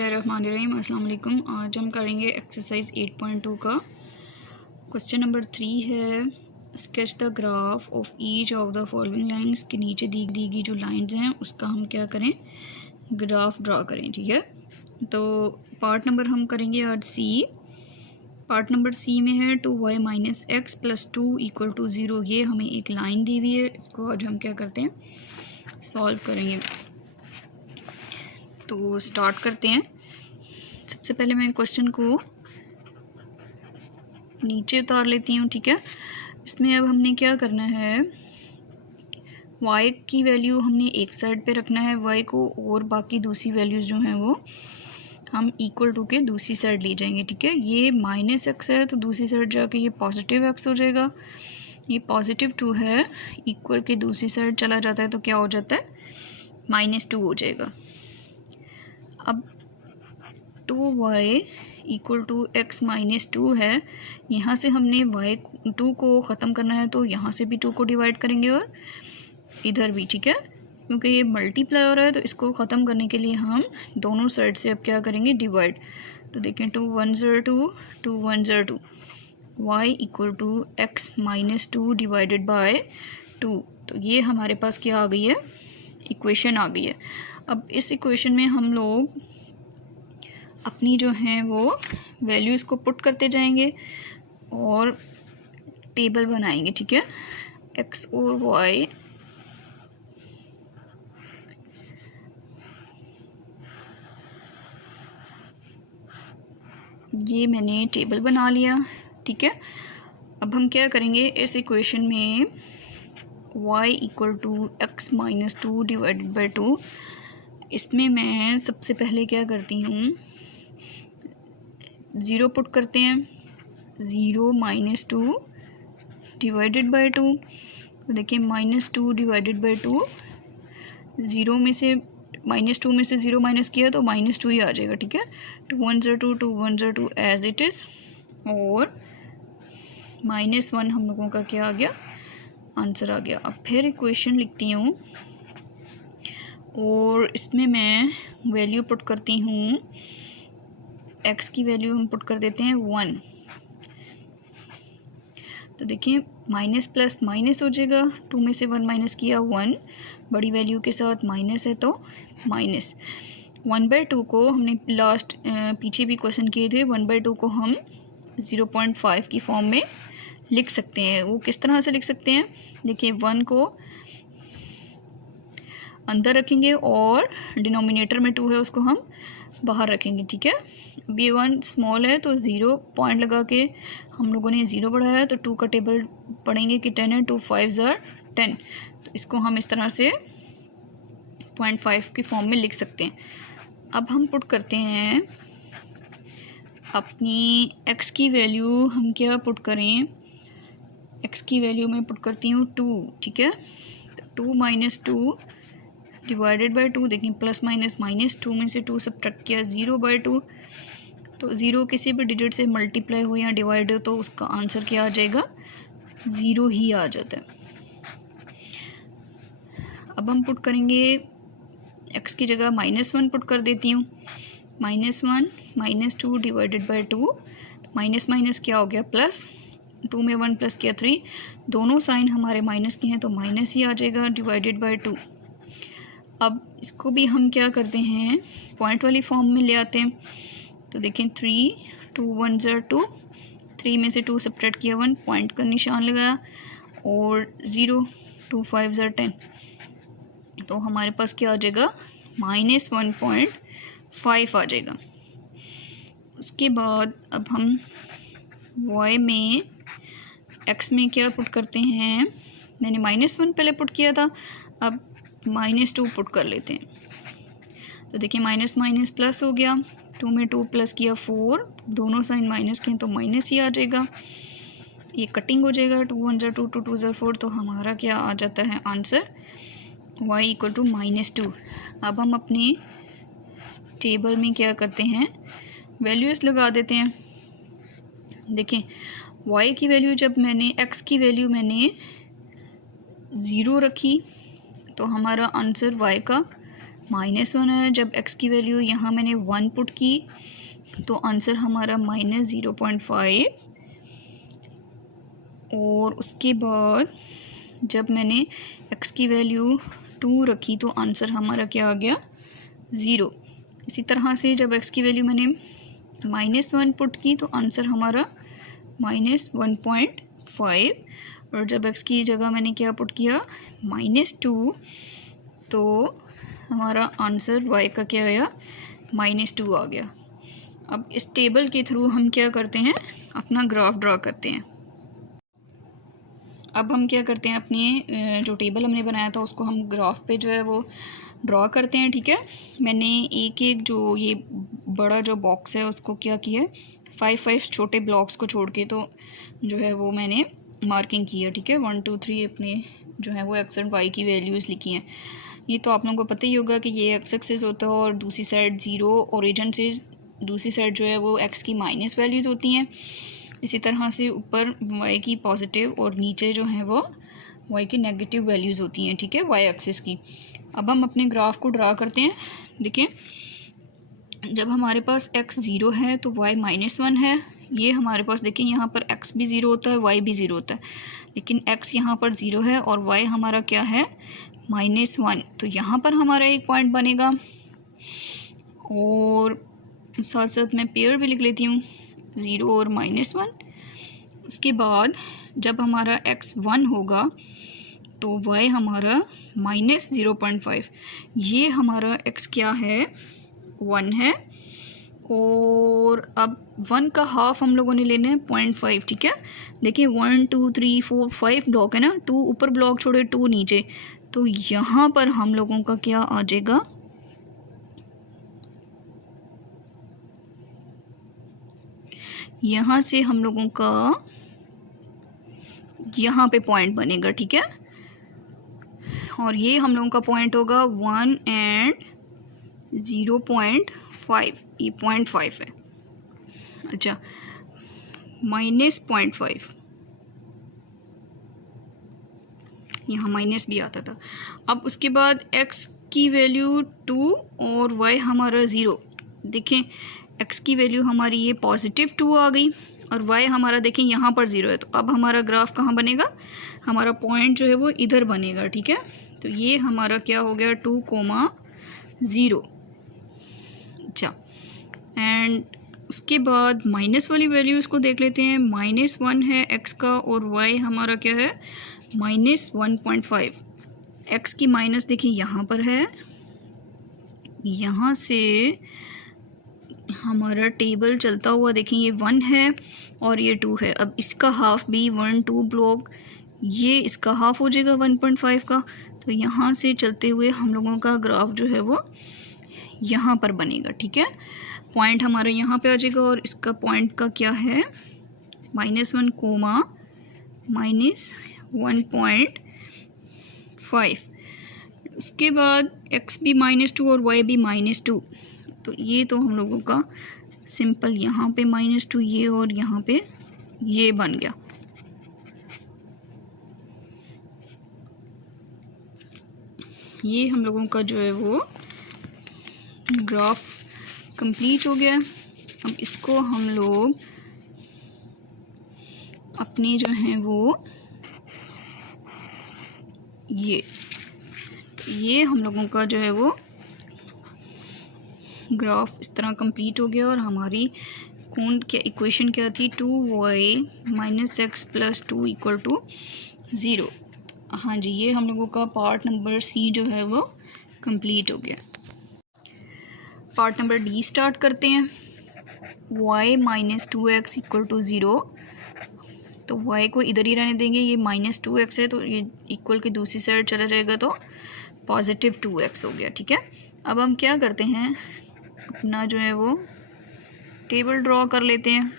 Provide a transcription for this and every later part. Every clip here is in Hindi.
बिस्मिल्लाहिर्रहमानिर्रहीम। अस्सलाम वालेकुम। आज हम करेंगे एक्सरसाइज 8.2 का क्वेश्चन नंबर 3 है। Sketch the graph of each of the following lines. के नीचे दी गई जो लाइंस हैं उसका हम क्या करें, ग्राफ ड्रा करें। ठीक है, तो पार्ट नंबर हम करेंगे आज सी। पार्ट नंबर सी में है 2y minus x plus 2 equal to 0। ये हमें एक लाइन दी हुई है, इसको आज हम क्या करते हैं, सॉल्व करेंगे। तो स्टार्ट करते हैं। सबसे पहले मैं क्वेश्चन को नीचे उतार लेती हूँ। ठीक है, इसमें अब हमने क्या करना है, y की वैल्यू हमने एक साइड पे रखना है y को, और बाकी दूसरी वैल्यूज़ जो हैं वो हम इक्वल टू के दूसरी साइड ले जाएंगे। ठीक है, ये माइनस एक्स है तो दूसरी साइड जाके ये पॉजिटिव एक्स हो जाएगा। ये पॉजिटिव 2 है, इक्वल के दूसरी साइड चला जाता है तो क्या हो जाता है, -2 हो जाएगा। अब 2y equal to x minus 2 है, यहाँ से हमने y2 को ख़त्म करना है तो यहाँ से भी 2 को डिवाइड करेंगे और इधर भी। ठीक है, क्योंकि ये मल्टीप्लाई हो रहा है तो इसको ख़त्म करने के लिए हम दोनों साइड से अब क्या करेंगे, डिवाइड। तो देखें 2 1 0 2 2 1 0 2, y equal to x minus 2 divided by 2। तो ये हमारे पास क्या आ गई है, इक्वेशन आ गई है। अब इस इक्वेशन में हम लोग अपनी जो हैं वो वैल्यूज़ को पुट करते जाएंगे और टेबल बनाएंगे। ठीक है, x और y ये मैंने टेबल बना लिया। ठीक है, अब हम क्या करेंगे, इस इक्वेशन में y equal to x minus 2 divided by 2, इसमें मैं सबसे पहले क्या करती हूँ, 0 पुट करते हैं। 0 माइनस 2 डिवाइडेड बाई 2, तो देखिए -2 डिवाइडेड बाई 2, 0 में से -2 में से 0 माइनस किया तो -2 ही आ जाएगा। ठीक है, 2 1 0 2 2 1 0 2 एज इट इज़, और -1 हम लोगों का क्या आ गया, आंसर आ गया। अब फिर इक्वेशन लिखती हूँ और इसमें मैं वैल्यू पुट करती हूँ, x की वैल्यू हम पुट कर देते हैं 1। तो देखिए माइनस प्लस माइनस हो जाएगा, 2 में से 1 माइनस किया 1, बड़ी वैल्यू के साथ माइनस है तो माइनस। 1/2 को हमने लास्ट पीछे भी क्वेश्चन किए थे, 1/2 को हम 0.5 की फॉर्म में लिख सकते हैं। वो किस तरह से लिख सकते हैं, देखिए 1 को अंदर रखेंगे और डिनोमिनेटर में 2 है उसको हम बाहर रखेंगे। ठीक है, अब ये 1 स्मॉल है तो 0 पॉइंट लगा के हम लोगों ने 0 बढ़ाया है, तो 2 का टेबल पढ़ेंगे कि 10 है, 2 5 are 10। तो इसको हम इस तरह से 0.5 की फॉर्म में लिख सकते हैं। अब हम पुट करते हैं अपनी x की वैल्यू, हम क्या पुट करें, x की वैल्यू में पुट करती हूँ 2। ठीक है, तो 2 माइनस 2 डिवाइडेड बाई 2, देखिए प्लस माइनस -2 में से 2 सब्ट्रैक्ट किया 0/2, तो 0 किसी भी डिजिट से मल्टीप्लाई हो या डिवाइड हो तो उसका आंसर क्या आ जाएगा, 0 ही आ जाता है। अब हम पुट करेंगे, x की जगह -1 पुट कर देती हूँ। -1 -2 डिवाइडेड बाई 2, माइनस माइनस क्या हो गया, प्लस। 2 में 1 प्लस किया 3, दोनों साइन हमारे माइनस के हैं तो माइनस ही आ जाएगा, डिवाइडेड बाई 2। अब इसको भी हम क्या करते हैं, पॉइंट वाली फॉर्म में ले आते हैं। तो देखें 3 2 1 0 2, 3 में से 2 सब्ट्रैक्ट किया 1, पॉइंट का निशान लगाया, और 0 2 5 0 10, तो हमारे पास क्या आ जाएगा, -1.5 आ जाएगा। उसके बाद अब हम y में x में क्या पुट करते हैं, मैंने -1 पहले पुट किया था, अब -2 पुट कर लेते हैं। तो देखिए माइनस माइनस प्लस हो गया, 2 में 2 प्लस किया 4, दोनों साइन माइनस के हैं तो माइनस ही आ जाएगा, ये कटिंग हो जाएगा। 2 1 0 2 2 2 0 4, तो हमारा क्या आ जाता है आंसर, y इक्वल टू -2। अब हम अपने टेबल में क्या करते हैं, वैल्यूज़ लगा देते हैं। देखें y की वैल्यू, जब मैंने x की वैल्यू मैंने 0 रखी तो हमारा आंसर y का -1 है। जब x की वैल्यू यहाँ मैंने 1 पुट की तो आंसर हमारा -0.5, और उसके बाद जब मैंने x की वैल्यू 2 रखी तो आंसर हमारा क्या आ गया, 0। इसी तरह से जब x की वैल्यू मैंने -1 पुट की तो आंसर हमारा -1.5, और जब x की जगह मैंने क्या पुट किया, -2, तो हमारा आंसर y का क्या आया, -2 आ गया। अब इस टेबल के थ्रू हम क्या करते हैं, अपना ग्राफ ड्रा करते हैं। अब हम क्या करते हैं, अपने जो टेबल हमने बनाया था उसको हम ग्राफ पे जो है वो ड्रॉ करते हैं। ठीक है, मैंने एक एक जो ये बड़ा जो बॉक्स है उसको क्या किया है, 5 छोटे ब्लॉक्स को छोड़ के तो जो है वो मैंने मार्किंग की है। ठीक है, 1 2 3 अपने जो है वो एक्स एंड वाई की वैल्यूज़ लिखी हैं। ये तो आप लोगों को पता ही होगा कि ये एक्स एक्सिस होता है और दूसरी साइड 0 ओरिजिन से दूसरी साइड जो है वो एक्स की माइनस वैल्यूज़ होती हैं। इसी तरह से ऊपर वाई की पॉजिटिव और नीचे जो है वो वाई की नेगेटिव वैल्यूज़ होती हैं। ठीक है, वाई एक्सिस की। अब हम अपने ग्राफ को ड्रा करते हैं। देखिए, जब हमारे पास x 0 है तो y -1 है। ये हमारे पास देखिए यहाँ पर x भी 0 होता है, y भी 0 होता है, लेकिन x यहाँ पर 0 है और y हमारा क्या है, -1। तो यहाँ पर हमारा एक पॉइंट बनेगा, और साथ साथ मैं पेयर भी लिख लेती हूँ, 0 और -1। उसके बाद जब हमारा x 1 होगा तो y हमारा -0.5। ये हमारा x क्या है, 1 है, और अब 1 का हाफ हम लोगों ने लेना है 0.5। ठीक है, देखिए 1 2 3 4 5 ब्लॉक है ना, 2 ऊपर ब्लॉक छोड़े 2 नीचे, तो यहाँ पर हम लोगों का क्या आ जाएगा, यहाँ से हम लोगों का यहाँ पे पॉइंट बनेगा। ठीक है, और ये हम लोगों का पॉइंट होगा 1 एंड 0.5, ये 0.5 है। अच्छा, -0.5, यहाँ माइनस भी आता था। अब उसके बाद x की वैल्यू 2 और y हमारा 0। देखें, x की वैल्यू हमारी ये +2 आ गई और y हमारा देखें यहाँ पर 0 है। तो अब हमारा ग्राफ कहाँ बनेगा, हमारा पॉइंट जो है वो इधर बनेगा। ठीक है, तो ये हमारा क्या हो गया, 2,0। अच्छा, एंड उसके बाद माइनस वाली वैल्यूज़ को देख लेते हैं। -1 है x का और y हमारा क्या है, -1.5। x की माइनस देखिए यहाँ पर है, यहाँ से हमारा टेबल चलता हुआ देखें, ये 1 है और ये 2 है। अब इसका हाफ भी 1 2 ब्लॉक, ये इसका हाफ हो जाएगा 1.5 का। तो यहाँ से चलते हुए हम लोगों का ग्राफ जो है वो यहाँ पर बनेगा। ठीक है, पॉइंट हमारा यहाँ पे आ जाएगा और इसका पॉइंट का क्या है, -1, -1.5। उसके बाद x भी -2 और y भी -2। तो ये तो हम लोगों का सिंपल यहाँ पे -2 ये और यहाँ पे ये बन गया। ये हम लोगों का जो है वो ग्राफ कंप्लीट हो गया। अब इसको हम लोग अपनी जो है वो ये हम लोगों का जो है वो ग्राफ इस तरह कंप्लीट हो गया। और हमारी कौन क्या इक्वेशन क्या थी, 2y - x + 2 = 0। हाँ जी, ये हम लोगों का पार्ट नंबर सी जो है वो कंप्लीट हो गया। पार्ट नंबर डी स्टार्ट करते हैं। y - 2x = 0। तो y को इधर ही रहने देंगे, ये -2x है तो ये इक्वल की दूसरी साइड चला जाएगा तो +2x हो गया। ठीक है, अब हम क्या करते हैं, अपना जो है वो टेबल ड्रॉ कर लेते हैं।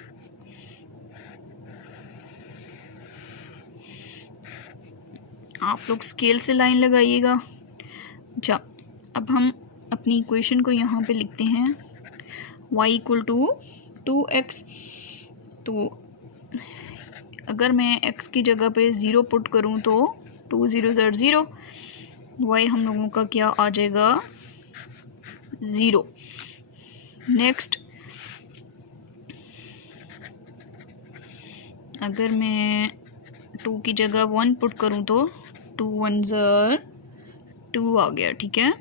आप लोग स्केल से लाइन लगाइएगा। अच्छा, अब हम अपनी इक्वेशन को यहाँ पे लिखते हैं, y = 2x। तो अगर मैं x की जगह पे 0 पुट करूँ तो 2 0 0 0, y हम लोगों का क्या आ जाएगा, 0। नेक्स्ट अगर मैं 2 की जगह 1 पुट करूँ तो 2 1 ज़र 2 आ गया, ठीक है,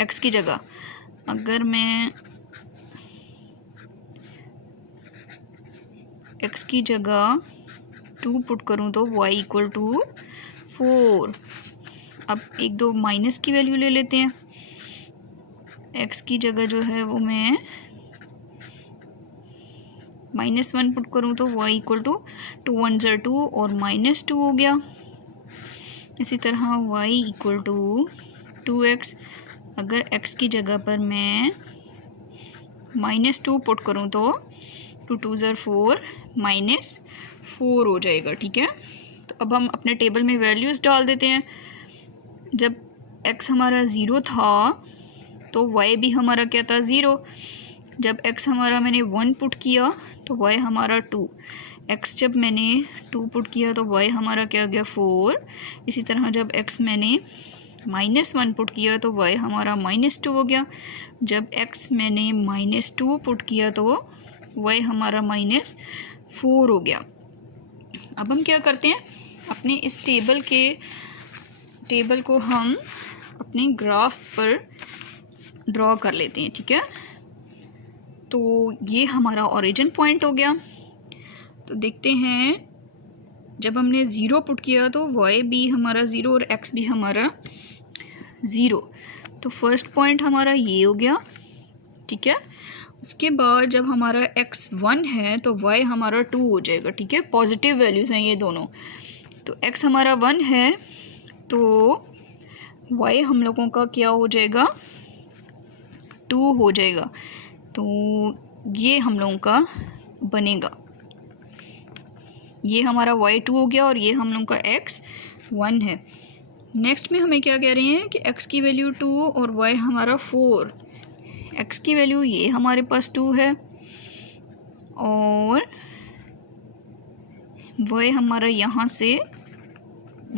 x की जगह। अगर मैं x की जगह 2 पुट करूँ तो y इक्वल टू 4। अब एक दो माइनस की वैल्यू ले लेते हैं। x की जगह जो है वो मैं -1 पुट करूँ तो y इक्वल टू 2 1 ज़र 2 और -2 हो गया। इसी तरह y इक्वल टू 2x। अगर x की जगह पर मैं -2 पुट करूँ तो 2 2 ज़र 4 -4 हो जाएगा, ठीक है। तो अब हम अपने टेबल में वैल्यूज़ डाल देते हैं। जब x हमारा 0 था तो y भी हमारा क्या था, 0। जब x हमारा मैंने 1 पुट किया तो y हमारा 2। x जब मैंने 2 पुट किया तो y हमारा क्या गया, 4। इसी तरह जब x मैंने -1 पुट किया तो y हमारा -2 हो गया। जब x मैंने -2 पुट किया तो y हमारा -4 हो गया। अब हम क्या करते हैं, अपने इस टेबल को हम अपने ग्राफ पर ड्रॉ कर लेते हैं, ठीक है। तो ये हमारा ओरिजिन पॉइंट हो गया। तो देखते हैं, जब हमने 0 पुट किया तो y भी हमारा 0 और x भी हमारा 0। तो फर्स्ट पॉइंट हमारा ये हो गया, ठीक है। उसके बाद जब हमारा x 1 है तो y हमारा 2 हो जाएगा, ठीक है। पॉजिटिव वैल्यूज़ हैं ये दोनों। तो x हमारा 1 है तो y हम लोगों का क्या हो जाएगा, 2 हो जाएगा। तो ये हम लोगों का बनेगा, ये हमारा y 2 हो गया और ये हम लोगों का x 1 है। नेक्स्ट में हमें क्या कह रहे हैं कि x की वैल्यू 2 और y हमारा 4। x की वैल्यू ये हमारे पास 2 है और y हमारा यहाँ से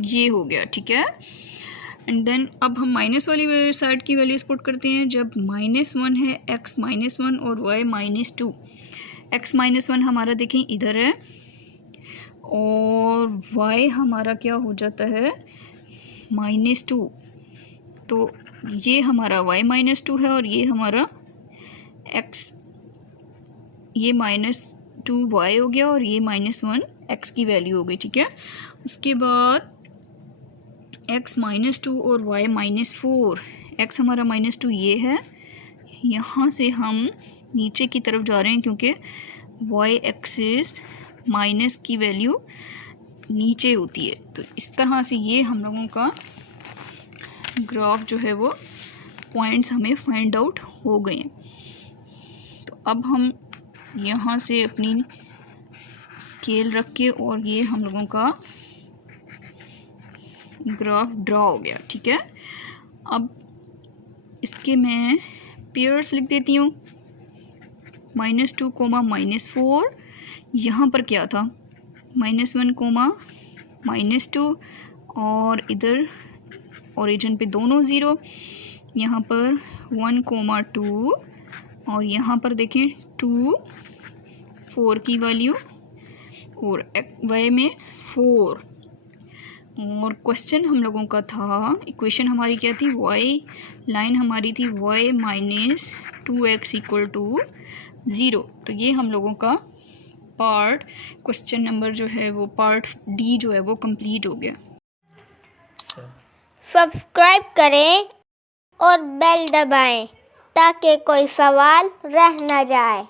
ये हो गया, ठीक है। एंड देन अब हम माइनस वाली साइड की वैल्यूज पुट करते हैं। जब -1 है, x -1 और y -2। x -1 हमारा देखें इधर है और y हमारा क्या हो जाता है, -2। तो ये हमारा y -2 है और ये हमारा x, ये -2y हो गया और ये -1 x की वैल्यू हो गई, ठीक है। उसके बाद x -2 और y -4। x हमारा -2 ये है, यहाँ से हम नीचे की तरफ जा रहे हैं क्योंकि y एक्सिस माइनस की वैल्यू नीचे होती है। तो इस तरह से ये हम लोगों का ग्राफ जो है वो पॉइंट्स हमें फाइंड आउट हो गए हैं। तो अब हम यहाँ से अपनी स्केल रख के और ये हम लोगों का ग्राफ ड्रॉ हो गया, ठीक है। अब इसके मैं पेयर्स लिख देती हूँ, -2, -4। यहाँ पर क्या था, -1, -2 और इधर ओरिजिन पे दोनों 0। यहाँ पर 1, 2 और यहाँ पर देखें 2 4 की वैल्यू और y में 4। और क्वेश्चन हम लोगों का था, इक्वेशन हमारी क्या थी, y लाइन हमारी थी y -2x = 0। तो ये हम लोगों का पार्ट, क्वेश्चन नंबर जो है वो पार्ट डी जो है वो कंप्लीट हो गया। सब्सक्राइब करें और बेल दबाएं ताकि कोई सवाल रह न जाए।